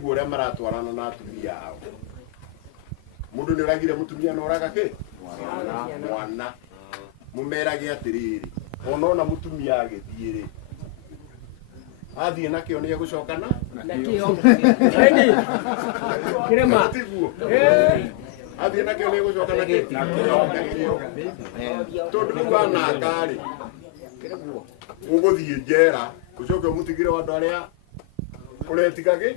ũraigua ũrĩa maratwarana na atumia ao. Mũndũ nĩ ũragire mũtumia na ũraga kĩ? Mwana. Mũmerage atĩrĩrĩ, ona mũtumia agĩthiĩ-rĩ, athiĩ nakĩo nĩ egũcokana nakĩo. Kĩrema. Athiĩ nakĩo nĩ egũcoka nakĩo. Tondũ rĩu wananga-rĩ, ũgũthiĩ njera, ũcoke ũmũtigĩre andũ arĩa ũretigagĩ.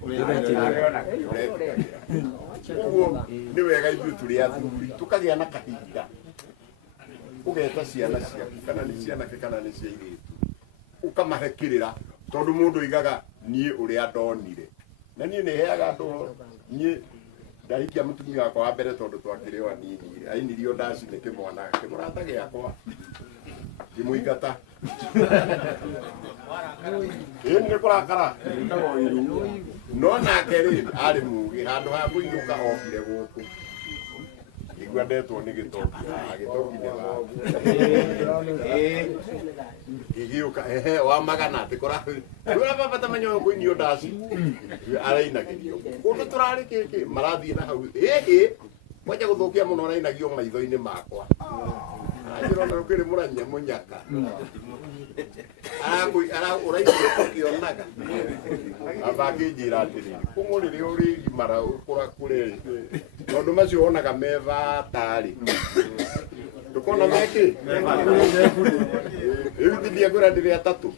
Ũguo nĩ wega ithuĩ tũrĩ athuri tũkagĩa na kahinda, ũgeta ciana ciaku kana nĩ cianake kana nĩ cia airĩtu, ũkamahe kĩrĩra, tondũ mũndũ oigaga niĩ ũrĩa ndonire. Na niĩ nĩ heaga andũ, niĩ ndahikia mũtumia wakwa wa mbere tondũ twakĩrĩ o anini, ainirio ndaci nĩ kĩmwana kĩmũrata gĩakwa ngĩmũingata. Ĩĩ nĩ kũrakara no nake-rĩ arĩ mũgĩ, handũ ha kũinũka okire gũkũ ngĩigua ndetwo nĩ gĩtongi haha, gĩtongi nĩ ng'ombe. Ngĩgĩũka ehe wa magana atĩ kũra baba tamenya kũinio ndaci arainagĩrio kũndũ tũrarĩ kĩkĩ marathiĩ na hau ĩĩ kwanja gũthũkia mũno arainagio maitho-inĩ makwa. Arona rũkĩrĩ mũranya mũnyaka ũraigua ũkĩonaga amba akĩnjĩra atĩrĩrĩ, kũng'ũ rĩrĩa ũrĩgimara ũkũrakũre maũndũ macio wonaga me bata-rĩ, ndũkona mekĩ rĩu ndikwĩra ndĩrĩ atatũ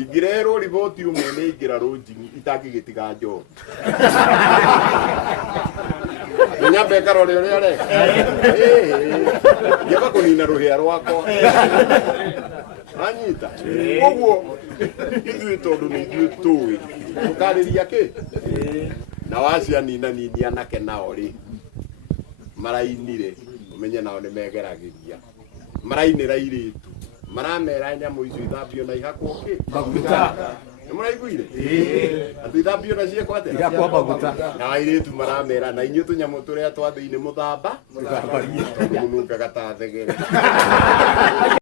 ingĩrerwo riboti ũmwe nĩ ingĩra rũnjini itangĩgĩtiga njohi. Nyambe karore ũrĩa areka ngĩamba kũnina rũhĩa rwakwa anyita. Ũguo ithuĩ tondũ nĩ ithuĩ tũĩ tũkarĩria kĩ, na wacianina nini anake nao-rĩ marainire ũmenye nao nĩ megeragĩria, marainĩra airĩtu maramera nyamũ icio ithambio na ihakwo kĩ maguta. Nĩ mũraiguire atĩ ithambio na ciĩkwo atĩa igakwo maguta, na airĩtu maramera na inyuĩ tũnyamũ tũrĩa twa thĩinĩ mũthamba mũnungaga ta thegere.